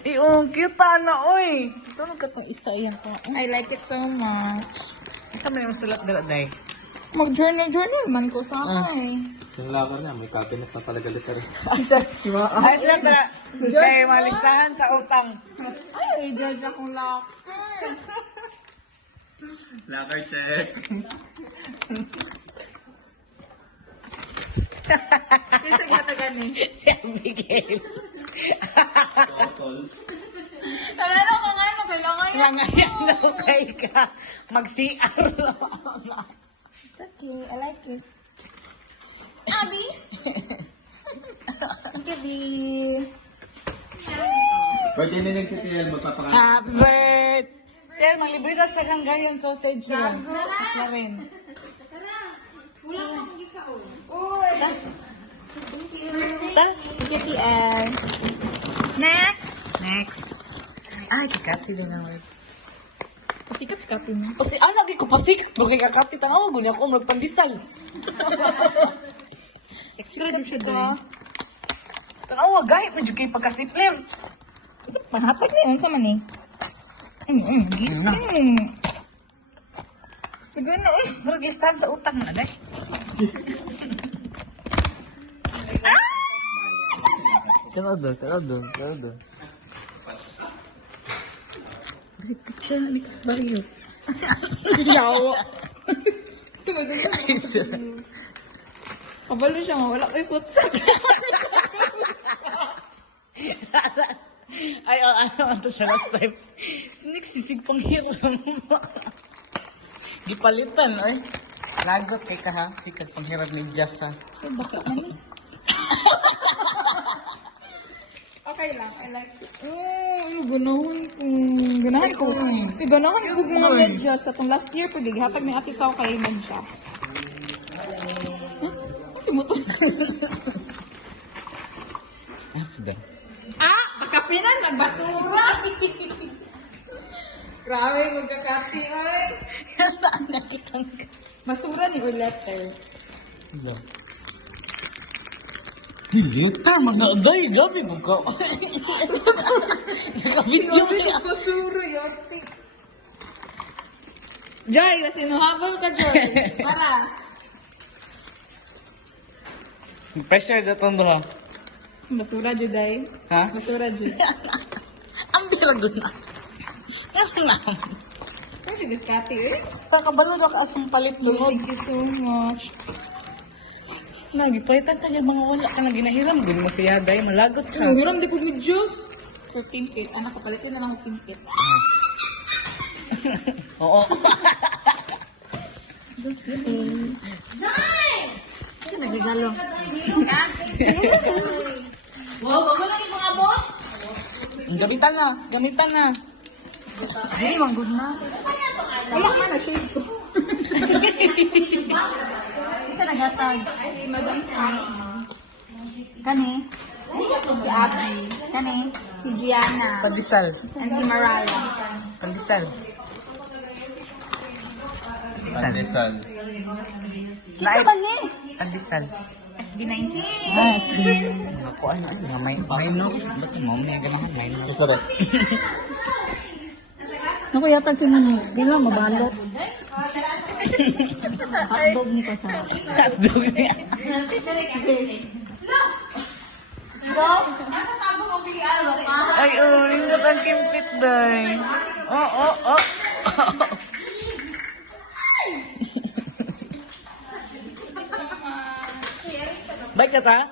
Cute na, oy. Ito ka itong isa yan ko. I like it so much. Ito may yung sulat dala, day. Mag-journal man ko sana eh. Yung locker niya, may cabinet na talaga liter. Ay, sir. Ay, sir. Kaya malistahan sa utang. Ay, judge akong locker. Locker check. Kasi gatagan eh. Si Abigail. Pero kung ano, kailangan yan. Nangayan daw kay ka. Mag-CR. It's okay, I like it. Abby? Abby. Birthday na si TL, magpapakain. Bert. Tel, manglibre ka sa Hungarian sausage yan. Na rin. Ta? Thank you, TL. Next. Next. Ay, kakati din ang word. Pasikat si Kapi mo. Kasi, lagi ko pasikat. Bagay kakati, tanaw. Gunya ko, magpandisal. Extra din siya doon. Tanaw, gahit. Medyo kayo pagka-stipler. Kasi pahatag na yun sa man eh. Gift. Sige na, eh. Mag-istan sa utang na, day. Kalado. Kasi picture na ni Chris Barrios. Yawa. Ay, sir. Kabalo siya nga, wala ko'y futsak. Ay, ano to siya last time. Siniksisig pang hiram. Gipalitan, ay. Lagot kay ka ha. Sikat pang hiram ni Jess ha. Baka ano? Okay lang, I like it. Ganahan ko. Ganahan ko mga medyas. Atong last year, pag hatag ni Ate Sao kay medyas. Huh? Kasi mo to. After. Kapinan, nagbasura! Grabe, magkakapi, oy! Basura ni o letter. Dilita, mga day, gabi mo ka. Nakabidyo mo yan. Basura, yote. Joy, kasi nuhabol ka, Joy. Para. Pressure sa tondo ha. Basura, Juday. Ha? Basura, Jud. Ang birago na. Ano na? Kasi biskati, eh. Kakabalo na ka asang palit sunod. Thank you so much. Nagipaitan ka niya mga wala ka na ginahiram. Gano'n mo siya, day, malagot siya. Hiram di ko medyas. For pimpit. Anak, kapalitin na lang ako pimpit. Oo. Kasi nagigalo. Gamitan na. Hindi, mang good na. Wala ka na, shade ko. Isa nagatag. Si Madam Kani. Si Abby. Kani. Si Gianna. Pandisal. And si Mariah. Pandisal. Pandesal. Kinsa ba niya? Pandisal. SB19. Ako ano, mga may no. Ba't mo may ganahan may no. Susunod. Naku, yatag si Manix. Di lang, mabalot. Hotdog ni ko siya. Hotdog niya. Ay, ringot ang kimpit, day. Oh. Baik ka ta?